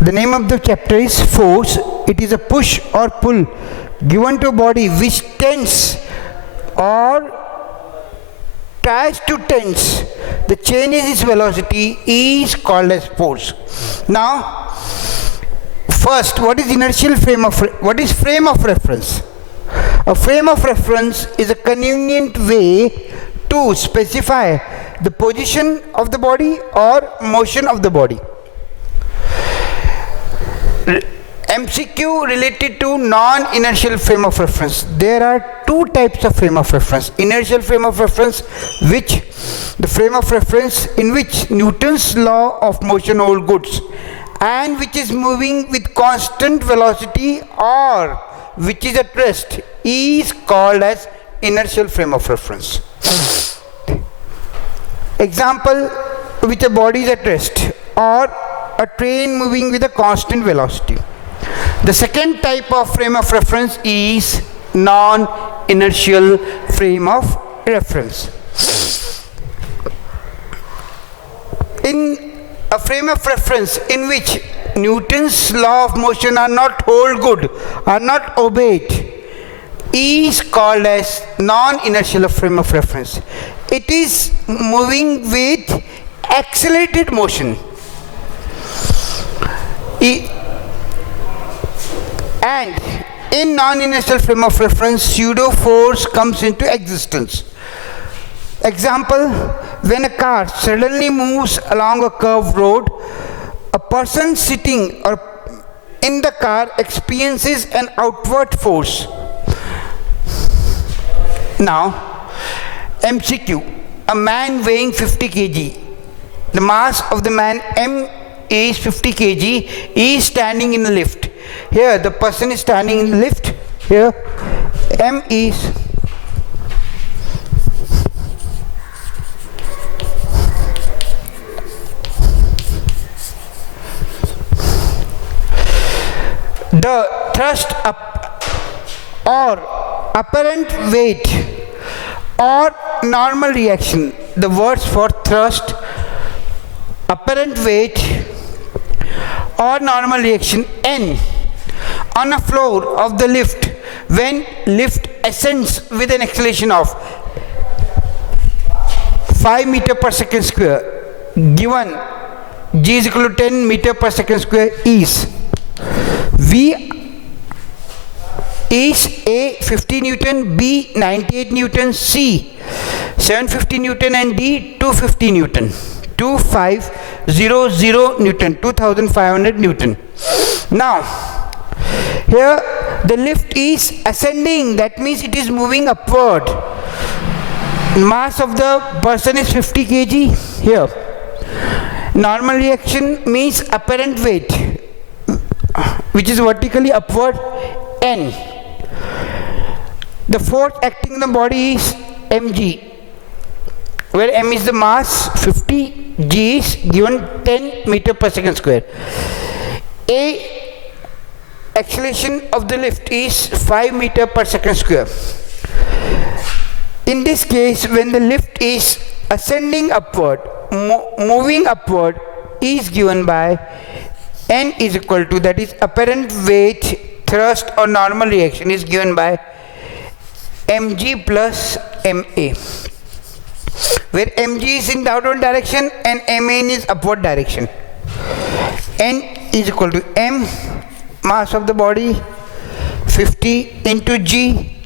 The name of the chapter is force. It is a push or pull given to a body which tends or tries to tense. The changes its velocity is called as force. Now, first, what is inertial frame of frame of reference? A frame of reference is a convenient way to specify the position of the body or motion of the body. MCQ related to non-inertial frame of reference. There are two types of frame of reference. Inertial frame of reference, which the frame of reference in which Newton's law of motion holds good and which is moving with constant velocity or which is at rest is called as inertial frame of reference. Example, with a body is at rest or a train moving with a constant velocity. The second type of frame of reference is non-inertial frame of reference. In a frame of reference in which Newton's law of motion are not hold good, are not obeyed, is called as non-inertial frame of reference. It is moving with accelerated motion. And in non-inertial frame of reference, pseudo force comes into existence. Example, when a car suddenly moves along a curved road, a person sitting or in the car experiences an outward force. Now, MCQ, a man weighing 50 kg. The mass of the man M is 50 kg, is standing in the lift. Here the person is standing in the lift. Here M is the thrust up or apparent weight or normal reaction. The words for thrust, apparent weight or normal reaction N on a floor of the lift when lift ascends with an acceleration of 5 meter per second square, given G is equal to 10 meter per second square, is V is A 50 Newton, B 98 Newton, C 750 Newton and D 250 Newton. 2500 Newton, 2500 Newton. Now, here the lift is ascending, that means it is moving upward. Mass of the person is 50 kg here. Normal reaction means apparent weight, which is vertically upward, N. The force acting in the body is mg, where m is the mass, 50, g is given 10 meter per second square. A acceleration of the lift is 5 meter per second square. In this case, when the lift is ascending upward, moving upward, is given by N is equal to, that is apparent weight, thrust or normal reaction is given by mg plus ma, where mg is in downward direction and man is upward direction. N is equal to m, mass of the body, 50 into g,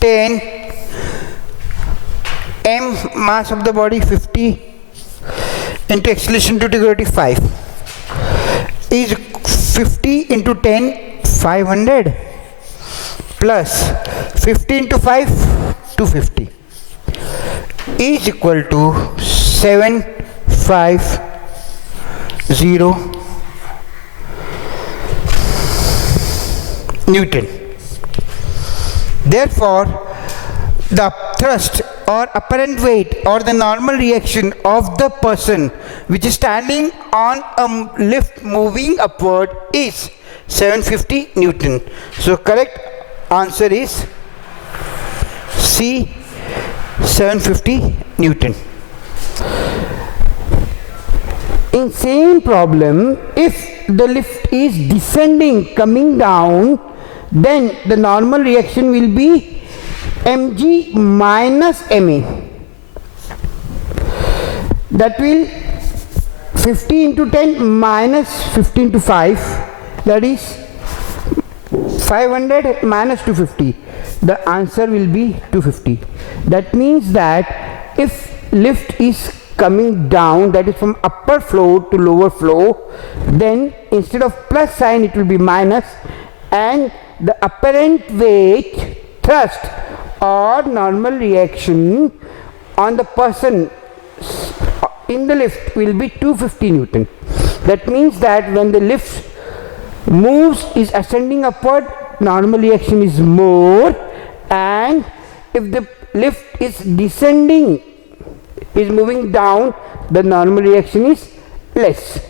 10, m, mass of the body, 50 into acceleration to gravity 5, is 50 into 10, 500, plus 50 into 5, 250, is equal to 750 Newton. Therefore, the thrust or apparent weight or the normal reaction of the person which is standing on a lift moving upward is 750 Newton. So correct answer is C, 750 Newton. In same problem, if the lift is descending, coming down, then the normal reaction will be mg minus ma. That will 50 into 10 minus 50 into 5, that is 500 minus 250. The answer will be 250. That means that if lift is coming down, that is from upper floor to lower floor, then instead of plus sign it will be minus, and the apparent weight thrust or normal reaction on the person in the lift will be 250 Newton. That means that when the lift moves, is ascending upward, normal reaction is more, and if the lift is descending, is moving down, the normal reaction is less.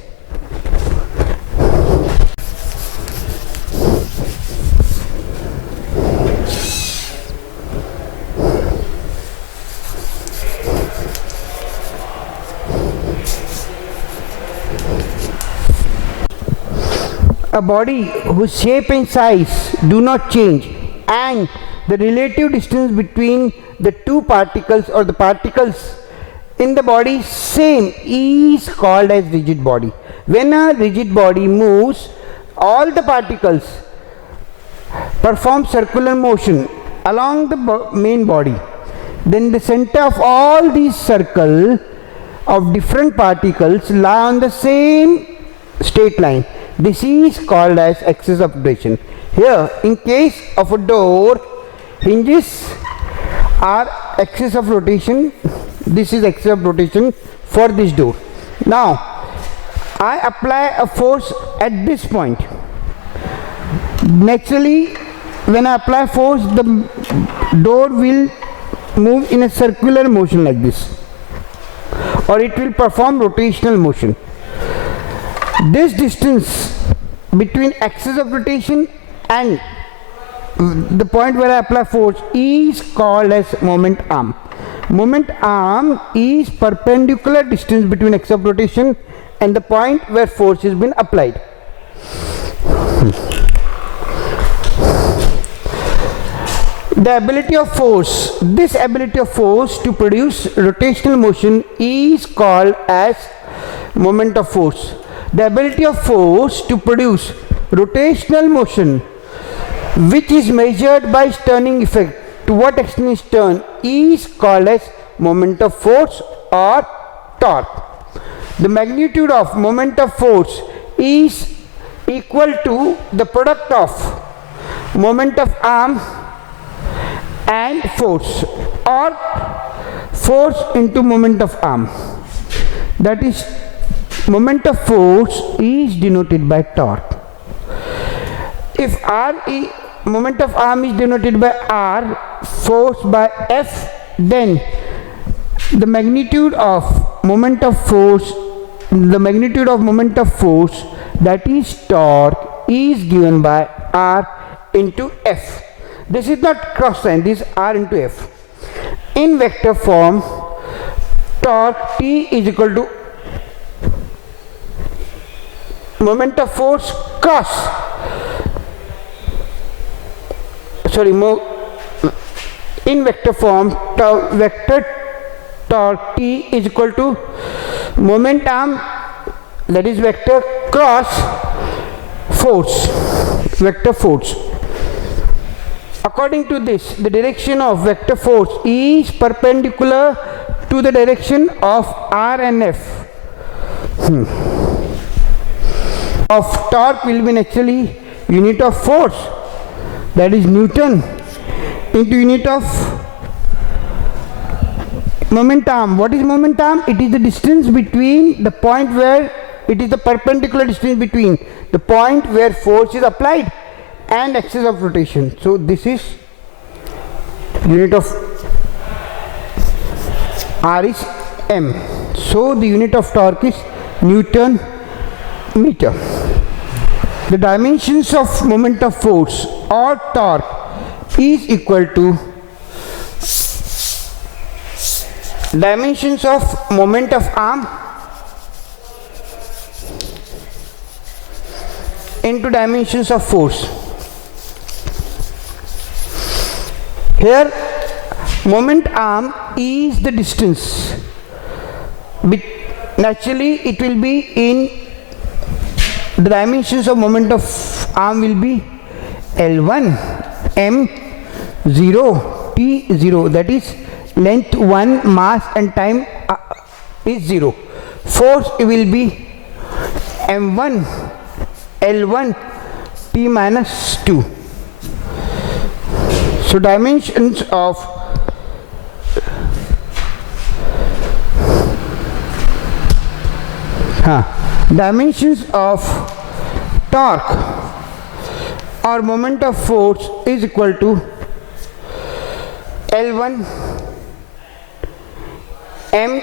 A body whose shape and size do not change and the relative distance between the two particles or the particles in the body same is called as rigid body. When a rigid body moves, all the particles perform circular motion along the main body. Then the center of all these circle of different particles lie on the same straight line. This is called as axis of rotation. Here, in case of a door, hinges are axis of rotation. This is axis of rotation for this door. Now, I apply a force at this point. Naturally, when I apply force, the door will move in a circular motion like this, or it will perform rotational motion. This distance between axis of rotation and the point where I apply force is called as moment arm. Moment arm is perpendicular distance between axis of rotation and the point where force has been applied. The ability of force, this ability of force to produce rotational motion is called as moment of force. The ability of force to produce rotational motion, which is measured by turning effect, to what extent is turned, is called as moment of force or torque. The magnitude of moment of force is equal to the product of moment of arm and force, or force into moment of arm. That is, moment of force is denoted by torque. If moment of arm is denoted by R, force by F, then the magnitude of moment of force, that is torque, is given by R into F. This is not cross sign, this is R into F. In vector form, torque T is equal to moment of force cross, in vector form, vector torque T is equal to moment arm, that is vector cross force, vector force. According to this, the direction of vector force is perpendicular to the direction of R and F. Of torque will be naturally unit of force, that is Newton, into unit of momentum. What is momentum? It is the distance between the point where, it is the perpendicular distance between the point where force is applied and axis of rotation. So this is unit of R is M. So the unit of torque is Newton meter. The dimensions of moment of force or torque is equal to dimensions of moment of arm into dimensions of force. Here moment arm is the distance. Naturally it will be in the dimensions of moment of arm will be L1 M0 T0, that is length 1, mass and time is 0. Force will be M1 L1 T minus 2. So dimensions of torque or moment of force is equal to L1 M,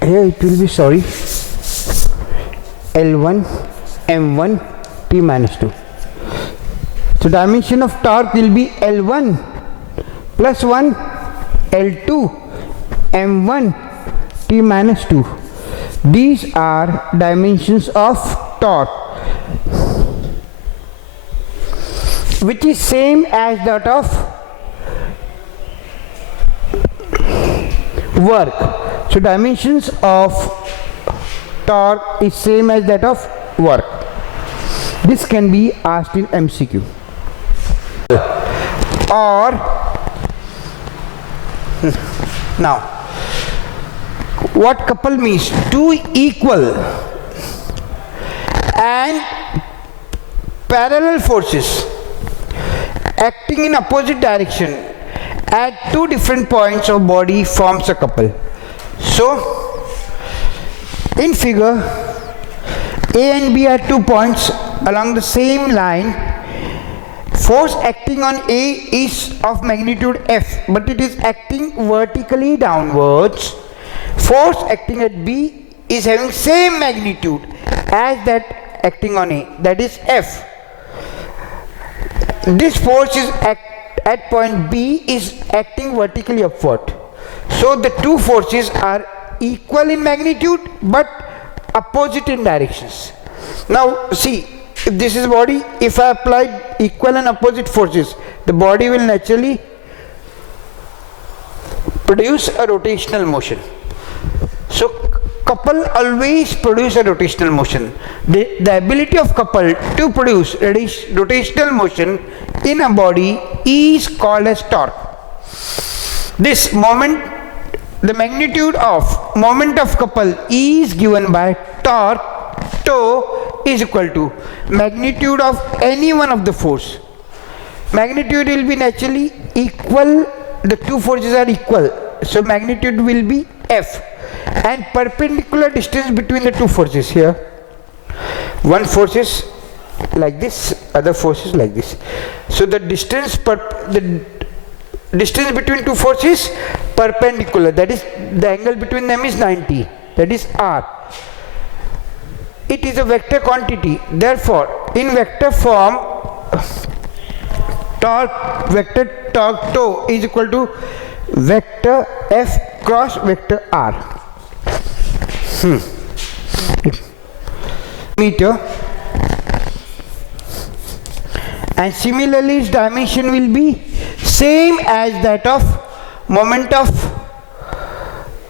here it will be L1 M1 T minus 2. So dimension of torque will be L1 plus 1 L2 M1 T minus 2. These are dimensions of torque, which is same as that of work. So dimensions of torque is same as that of work. This can be asked in MCQ. Or now, what couple means? Two equal and parallel forces acting in opposite direction at two different points of body forms a couple. So in figure, A and B are 2 points along the same line. Force acting on A is of magnitude F, but it is acting vertically downwards. Force acting at B is having same magnitude as that acting on A, that is F. This force is at point B is acting vertically upward. So the two forces are equal in magnitude but opposite in directions. Now see, if this is body, if I apply equal and opposite forces, the body will naturally produce a rotational motion. So couple always produce a rotational motion. The ability of couple to produce rotational motion in a body is called as torque. This moment, the magnitude of moment of couple is given by torque. Tau is equal to magnitude of any one of the force. Magnitude will be naturally equal, the two forces are equal, so magnitude will be F, and perpendicular distance between the two forces. Here one force is like this, other force is like this, so the distance between two forces perpendicular, that is the angle between them is 90, that is R. It is a vector quantity, therefore in vector form vector torque tau is equal to vector F cross vector R. Meter, and similarly its dimension will be same as that of moment of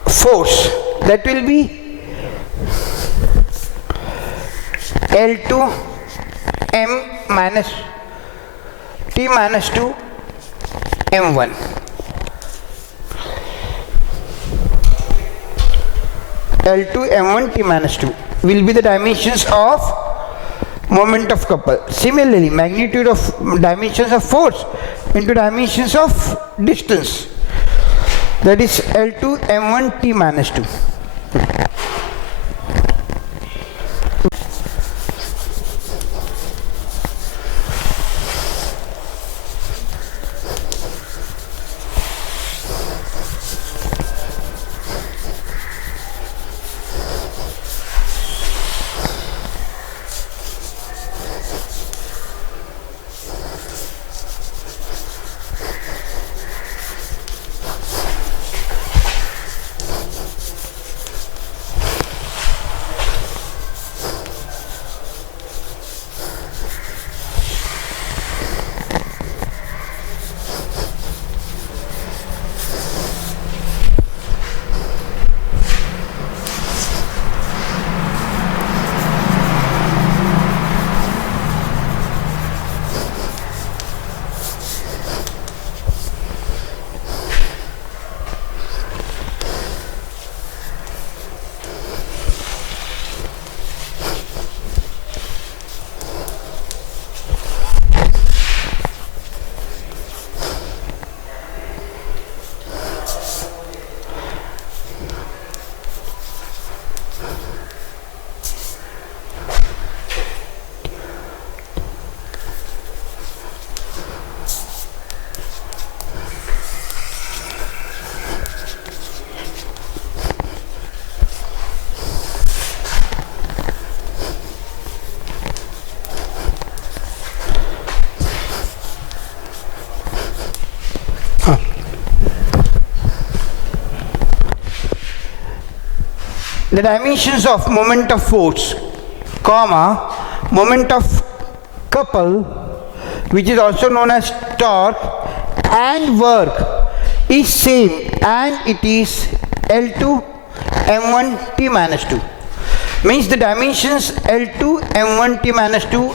force, that will be L2 M minus T minus 2 M1. L2 M1 T minus 2 will be the dimensions of moment of couple. Similarly, magnitude of dimensions of force into dimensions of distance, that is L2 M1 T minus 2. the dimensions of moment of force, comma, moment of couple, which is also known as torque, and work is same, and it is L2 m1 t minus 2. Means the dimensions L2 m1 t minus 2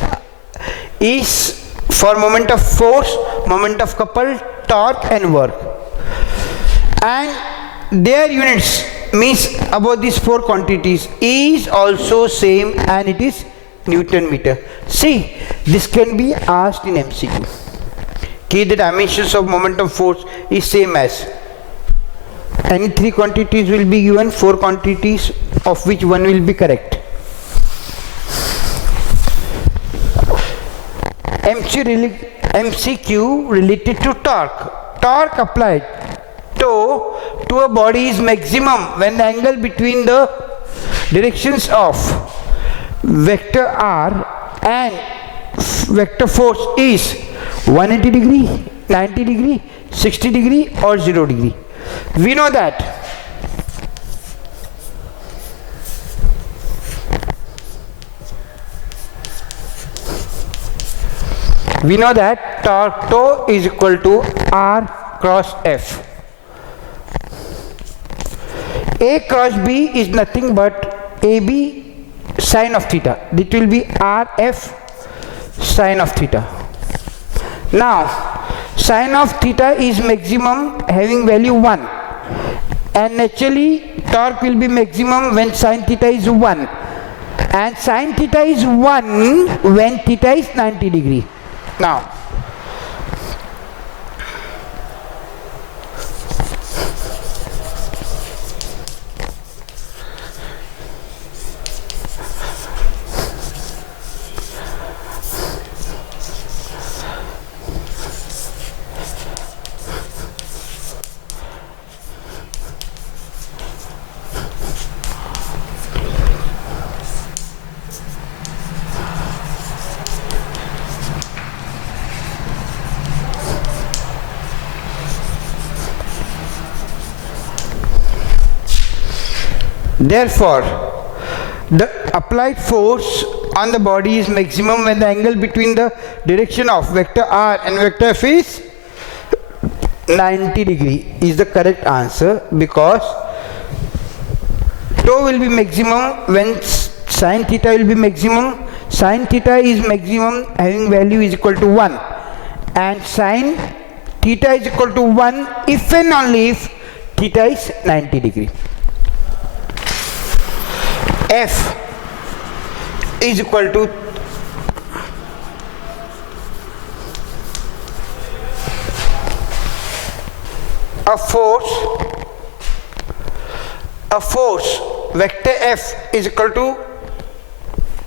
is for moment of force, moment of couple, torque and work, and their units means about these four quantities is also same, and it is Newton meter. See, this can be asked in MCQ. Okay, the dimensions of moment of force is same as, any three quantities will be given, four quantities of which one will be correct. MCQ related to torque. Torque applied to a body is maximum when the angle between the directions of vector r and vector force is 180 degree, 90 degree, 60 degree or 0 degree. We know that torque tau is equal to R cross F. A cross B is nothing but AB sine of theta. It will be RF sine of theta. Now, sine of theta is maximum having value 1, and naturally torque will be maximum when sine theta is 1, and sine theta is 1 when theta is 90 degree. Now, therefore, the applied force on the body is maximum when the angle between the direction of vector r and vector f is 90 degree is the correct answer, because tau will be maximum when sine theta will be maximum. Sine theta is maximum having value is equal to 1, and sine theta is equal to 1 if and only if theta is 90 degree. F is equal to a force vector F is equal to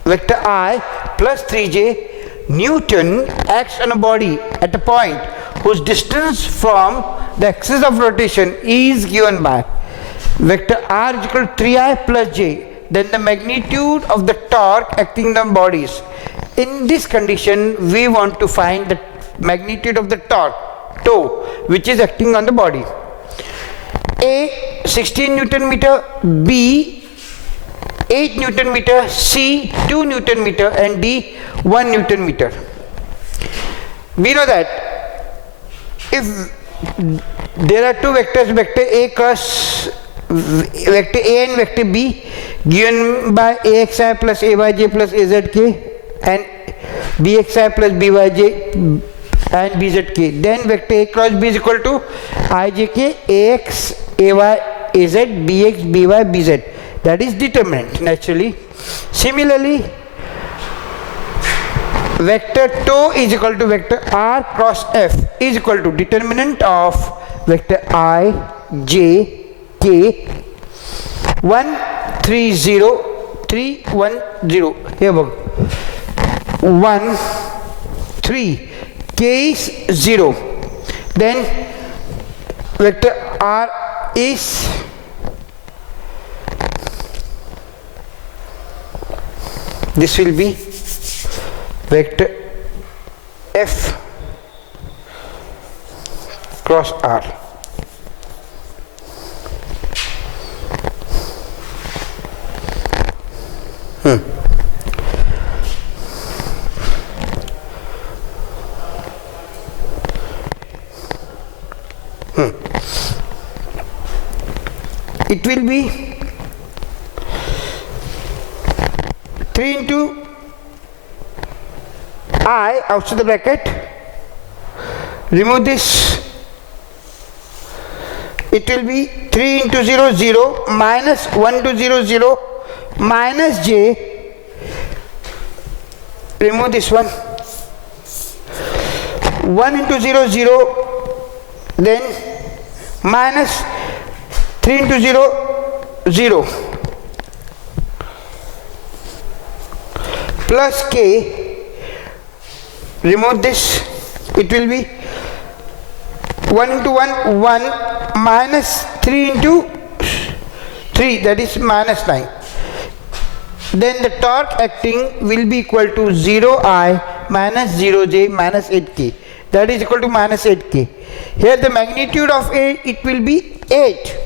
vector I plus 3j Newton acts on a body at a point whose distance from the axis of rotation is given by vector R is equal to 3I plus j. Then the magnitude of the torque acting on bodies. In this condition, we want to find the magnitude of the torque tau which is acting on the body. A 16 Newton meter, B 8 Newton meter, C 2 Newton meter, and D 1 Newton meter. We know that if there are two vectors, vector A cross vector A and vector B, given by AXI plus AYJ plus AZK and BXI plus BYJ and BZK, then vector A cross B is equal to IJK AX AY AZ BX BY BZ. That is determinant naturally. Similarly, vector tau is equal to vector R cross F is equal to determinant of vector I J K 1 3 0 3 1 0. Here 1 3 K is 0. Then vector R is this will be vector F cross R. it will be 3 into I outside the bracket, remove this, it will be 3 into 0 0 minus 1 into 0 0 minus j, remove this one, 1 into 0 0, then minus 3 into 0 0 plus k, remove this, it will be 1 into 1 1 minus 3 into 3, that is minus 9. Then the torque acting will be equal to 0I minus 0J minus 8K, that is equal to minus 8K. Here the magnitude of it will be 8,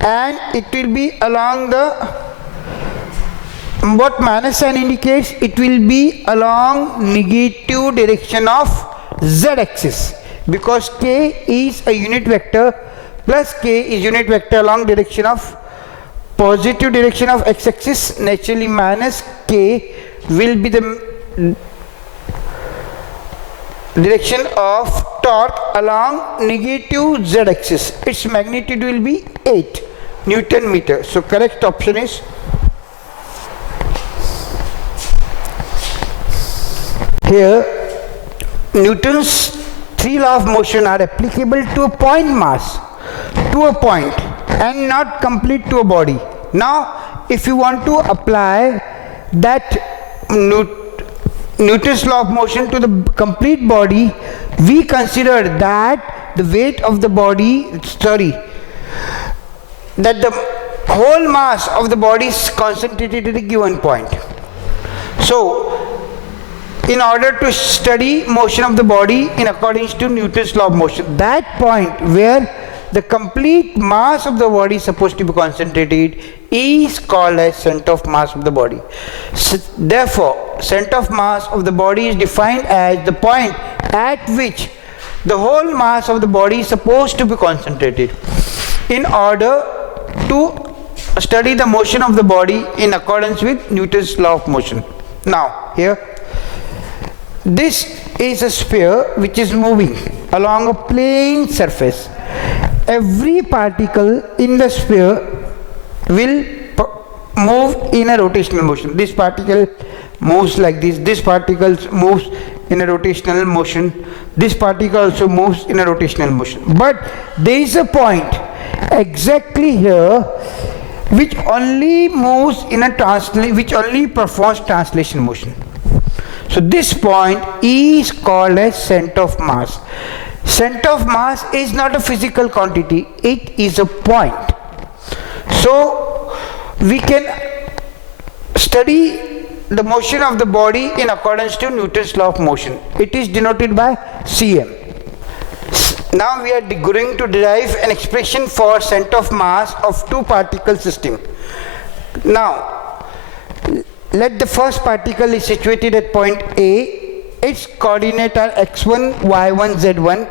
and it will be along the, what minus sign indicates, it will be along negative direction of z axis, because k is a unit vector, plus k is unit vector along direction of positive direction of x axis. Naturally minus k will be the direction of torque along negative z axis. Its magnitude will be 8 Newton meter. So correct option is here. Newton's 3 law of motion are applicable to a point mass, to a point, and not complete to a body. Now if you want to apply that Newton's law of motion to the complete body, we consider that the weight of the body, that the whole mass of the body is concentrated at a given point. So in order to study motion of the body in accordance to Newton's law of motion, that point where the complete mass of the body is supposed to be concentrated is called as center of mass of the body. Therefore, center of mass of the body is defined as the point at which the whole mass of the body is supposed to be concentrated in order to study the motion of the body in accordance with Newton's law of motion. Now here, this is a sphere which is moving along a plane surface. Every particle in the sphere will move in a rotational motion. This particle moves like this particle moves in a rotational motion, this particle also moves in a rotational motion. But there is a point exactly here which only moves in a which only performs translation motion. So this point is called as center of mass. Center of mass is not a physical quantity, it is a point. So we can study the motion of the body in accordance to Newton's law of motion. It is denoted by Cm. Now we are going to derive an expression for center of mass of two particle system. Now let the first particle is situated at point A. Its coordinates are x1, y1, z1.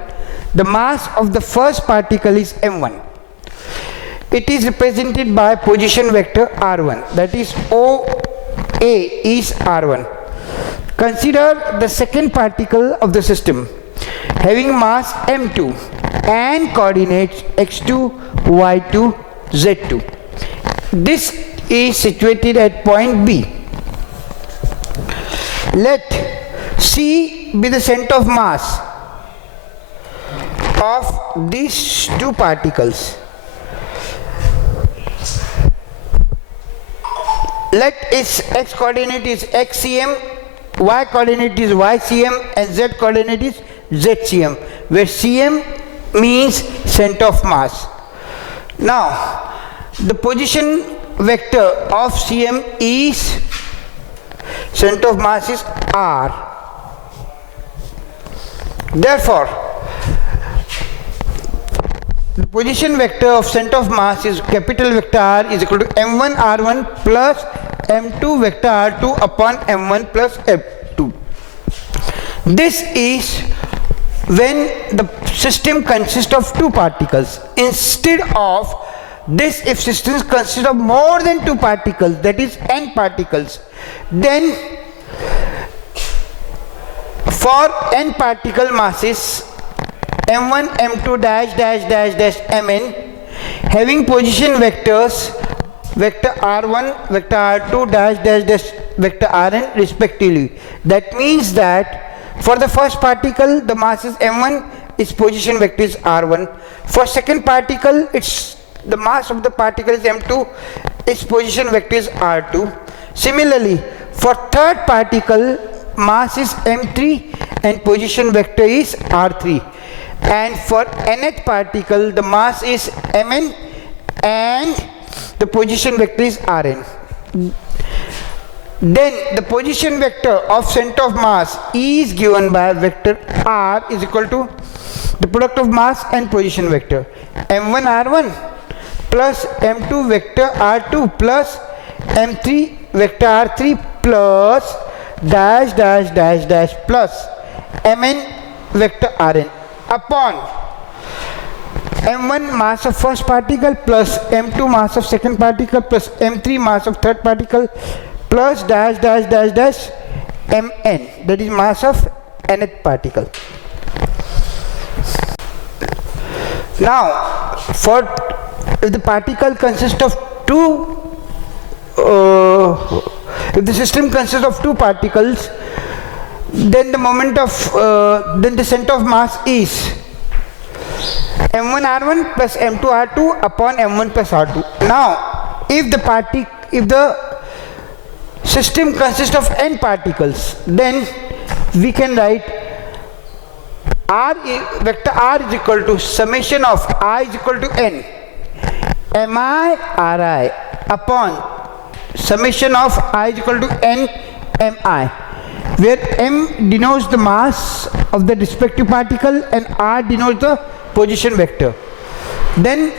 The mass of the first particle is m1. It is represented by position vector r1, that is OA is r1. Consider the second particle of the system having mass m2 and coordinates x2, y2, z2. This is situated at point B. Let C be the center of mass of these two particles. Let its x coordinate is xcm, y coordinate is ycm, and z coordinate is zcm, where cm means center of mass. Now the position vector of cm is, center of mass is r. Therefore the position vector of center of mass is capital vector R is equal to m1 r1 plus m2 vector r2 upon m1 plus m2. This is when the system consists of two particles. Instead of this, if system consists of more than two particles, that is n particles, then for n particle masses m1 m2 dash dash dash dash mn having position vectors vector r1 vector r2 dash dash dash vector rn respectively. That means that for the first particle the mass is m1, its position vector is r1. For second particle, it's the mass of the particle is m2, its position vector is r2. Similarly, for third particle, mass is m3 and position vector is r3. And for nth particle, the mass is mn and the position vector is rn. Then the position vector of center of mass is given by vector r is equal to the product of mass and position vector m1 r1 plus m2 vector r2 plus m3 vector r3 plus dash dash dash dash plus mn vector rn upon m1 mass of first particle plus m2 mass of second particle plus m3 mass of third particle plus dash dash dash dash mn, that is mass of nth particle. Now for if the particle consists of two if the system consists of two particles, then the moment of then the center of mass is m1 r1 plus m2 r2 upon m1 plus r2. Now if the system consists of n particles, then we can write vector r is equal to summation of I is equal to n mi ri upon summation of I is equal to n mi, where m denotes the mass of the respective particle and r denotes the position vector. Then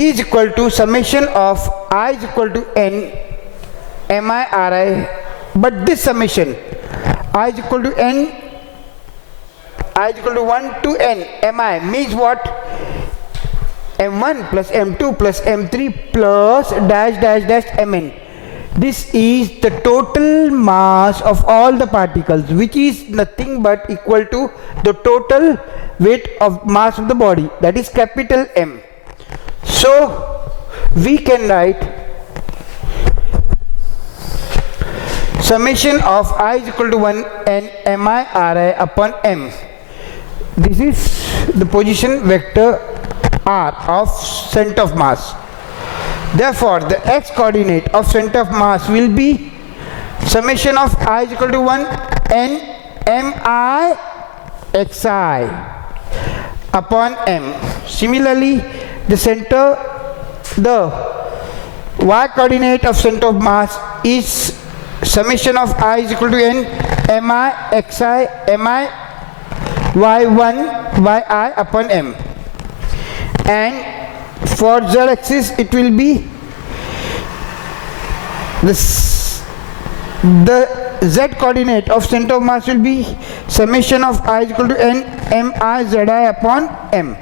E is equal to summation of I is equal to n mi ri, but this summation I is equal to n, I is equal to 1 to n mi means what? m1 plus m2 plus m3 plus dash dash dash mn. This is the total mass of all the particles, which is nothing but equal to the total weight of mass of the body, that is capital M. So we can write summation of I is equal to 1 and mi ri upon m. This is the position vector r of center of mass. Therefore the x coordinate of center of mass will be summation of I is equal to 1 and mi xi upon m. Similarly, the y coordinate of center of mass is summation of I is equal to n mi xi mi y1 yi upon m. And for z axis it will be this, the z coordinate of center of mass will be summation of I is equal to n mi zi upon m.